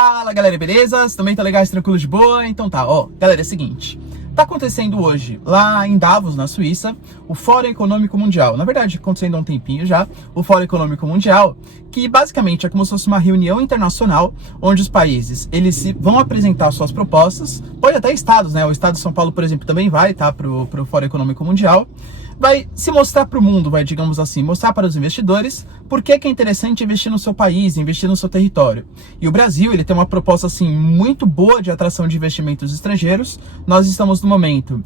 Fala galera, beleza? Também tá legais, tranquilos, de boa? Então tá, ó, galera, é o seguinte, tá acontecendo hoje, lá em Davos, na Suíça, o Fórum Econômico Mundial. Na verdade, acontecendo há um tempinho já, o Fórum Econômico Mundial, que basicamente é como se fosse uma reunião internacional, onde os países, vão apresentar suas propostas, pode até estados, né? O estado de São Paulo, por exemplo, também vai, tá, pro Fórum Econômico Mundial, vai se mostrar para o mundo, vai, digamos assim, mostrar para os investidores por que é interessante investir no seu país, investir no seu território. E o Brasil, ele tem uma proposta, assim, muito boa de atração de investimentos estrangeiros. Nós estamos no momento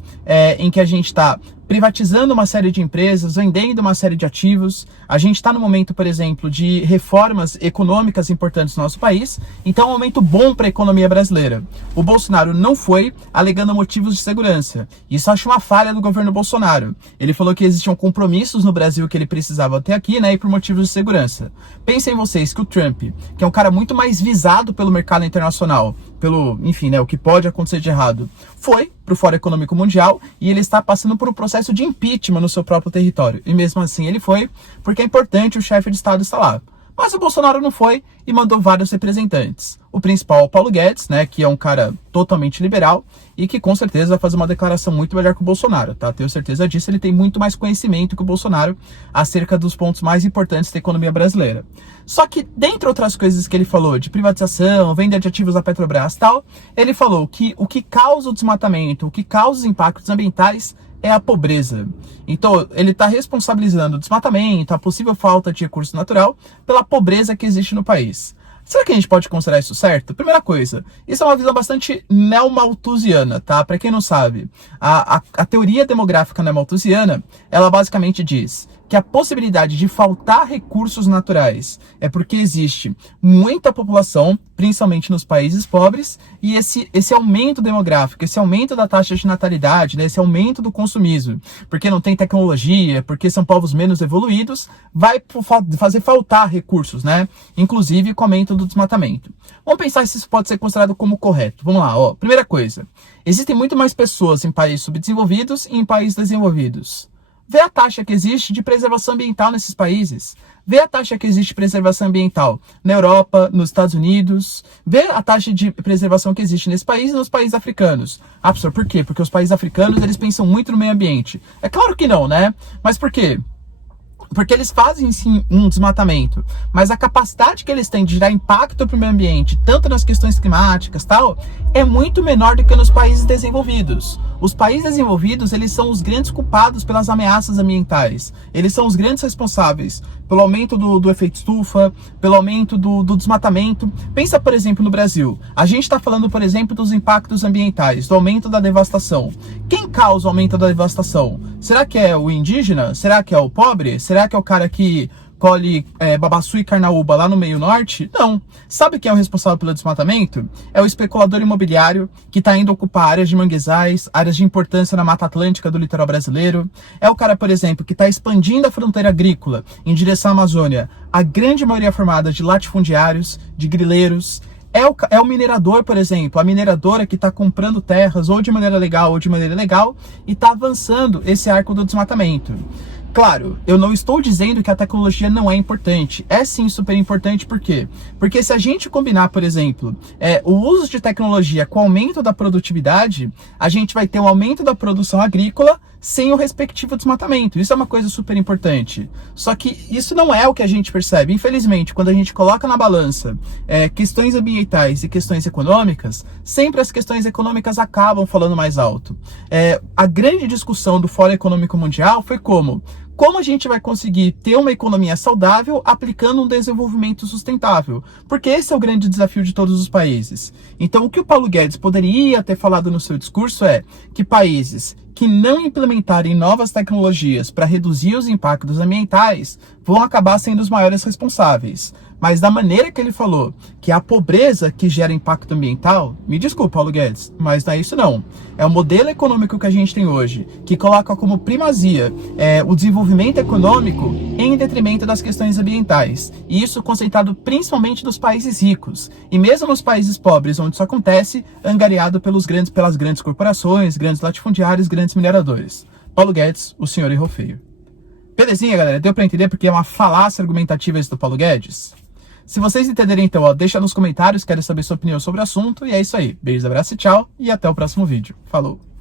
em que a gente está privatizando uma série de empresas, vendendo uma série de ativos. A gente está no momento, por exemplo, de reformas econômicas importantes no nosso país. Então é um momento bom para a economia brasileira. O Bolsonaro não foi, alegando motivos de segurança. Isso acho uma falha do governo Bolsonaro. Ele falou que existiam compromissos no Brasil que ele precisava ter aqui, né, e por motivos de segurança. Pensem vocês que o Trump, que é um cara muito mais visado pelo mercado internacional, pelo, enfim, né, o que pode acontecer de errado, foi para o Fórum Econômico Mundial e ele está passando por um processo de impeachment no seu próprio território. E mesmo assim ele foi, porque é importante o chefe de Estado estar lá. Mas o Bolsonaro não foi e mandou vários representantes. O principal é o Paulo Guedes, né, que é um cara totalmente liberal e que com certeza vai fazer uma declaração muito melhor que o Bolsonaro, tá? Tenho certeza disso, ele tem muito mais conhecimento que o Bolsonaro acerca dos pontos mais importantes da economia brasileira. Só que, dentre outras coisas que ele falou, de privatização, venda de ativos da Petrobras e tal, ele falou que o que causa o desmatamento, o que causa os impactos ambientais é a pobreza. Então, ele está responsabilizando o desmatamento, a possível falta de recurso natural, pela pobreza que existe no país. Será que a gente pode considerar isso certo? Primeira coisa, isso é uma visão bastante neomalthusiana, tá? Para quem não sabe, a teoria demográfica neomalthusiana, ela basicamente diz que a possibilidade de faltar recursos naturais é porque existe muita população, principalmente nos países pobres, e esse aumento demográfico, esse aumento da taxa de natalidade, né, esse aumento do consumismo, porque não tem tecnologia, porque são povos menos evoluídos, vai fazer faltar recursos, né? Inclusive com o aumento do desmatamento. Vamos pensar se isso pode ser considerado como correto. Vamos lá, ó. Primeira coisa, existem muito mais pessoas em países subdesenvolvidos e em países desenvolvidos. Vê a taxa que existe de preservação ambiental nesses países. Vê a taxa que existe de preservação ambiental na Europa, nos Estados Unidos. Vê a taxa de preservação que existe nesse país e nos países africanos. Ah, professor, por quê? Porque os países africanos, eles pensam muito no meio ambiente. É claro que não, né? Mas por quê? Porque eles fazem sim um desmatamento, mas a capacidade que eles têm de gerar impacto para o meio ambiente, tanto nas questões climáticas e tal, é muito menor do que nos países desenvolvidos. Os países desenvolvidos, eles são os grandes culpados pelas ameaças ambientais. Eles são os grandes responsáveis pelo aumento do efeito estufa, pelo aumento do desmatamento. Pensa, por exemplo, no Brasil. A gente está falando, por exemplo, dos impactos ambientais, do aumento da devastação. Quem causa o aumento da devastação? Será que é o indígena? Será que é o pobre? Será que é o cara que colhe babaçu e carnaúba lá no meio norte? Não. Sabe quem é o responsável pelo desmatamento? É o especulador imobiliário que está indo ocupar áreas de manguezais, áreas de importância na Mata Atlântica do litoral brasileiro. É o cara, por exemplo, que está expandindo a fronteira agrícola em direção à Amazônia. A grande maioria formada de latifundiários, de grileiros. É o minerador, por exemplo, a mineradora que está comprando terras ou de maneira legal ou de maneira ilegal e está avançando esse arco do desmatamento. Claro, eu não estou dizendo que a tecnologia não é importante. É sim super importante, por quê? Porque se a gente combinar, por exemplo, o uso de tecnologia com o aumento da produtividade, a gente vai ter um aumento da produção agrícola sem o respectivo desmatamento. Isso é uma coisa super importante. Só que isso não é o que a gente percebe. Infelizmente, quando a gente coloca na balança questões ambientais e questões econômicas, sempre as questões econômicas acabam falando mais alto. A grande discussão do Fórum Econômico Mundial foi como a gente vai conseguir ter uma economia saudável aplicando um desenvolvimento sustentável? Porque esse é o grande desafio de todos os países. Então, o que o Paulo Guedes poderia ter falado no seu discurso é que países que não implementarem novas tecnologias para reduzir os impactos ambientais vão acabar sendo os maiores responsáveis. Mas da maneira que ele falou, que é a pobreza que gera impacto ambiental, me desculpa, Paulo Guedes, mas não é isso não. É o modelo econômico que a gente tem hoje, que coloca como primazia o desenvolvimento econômico em detrimento das questões ambientais. E isso concentrado principalmente nos países ricos. E mesmo nos países pobres, onde isso acontece, angariado pelas grandes corporações, grandes latifundiários, grandes mineradores. Paulo Guedes, o senhor errou feio. Belezinha, galera? Deu para entender porque é uma falácia argumentativa isso do Paulo Guedes? Se vocês entenderem, então, ó, deixa nos comentários, quero saber sua opinião sobre o assunto. E é isso aí. Beijos, abraço e tchau. E até o próximo vídeo. Falou!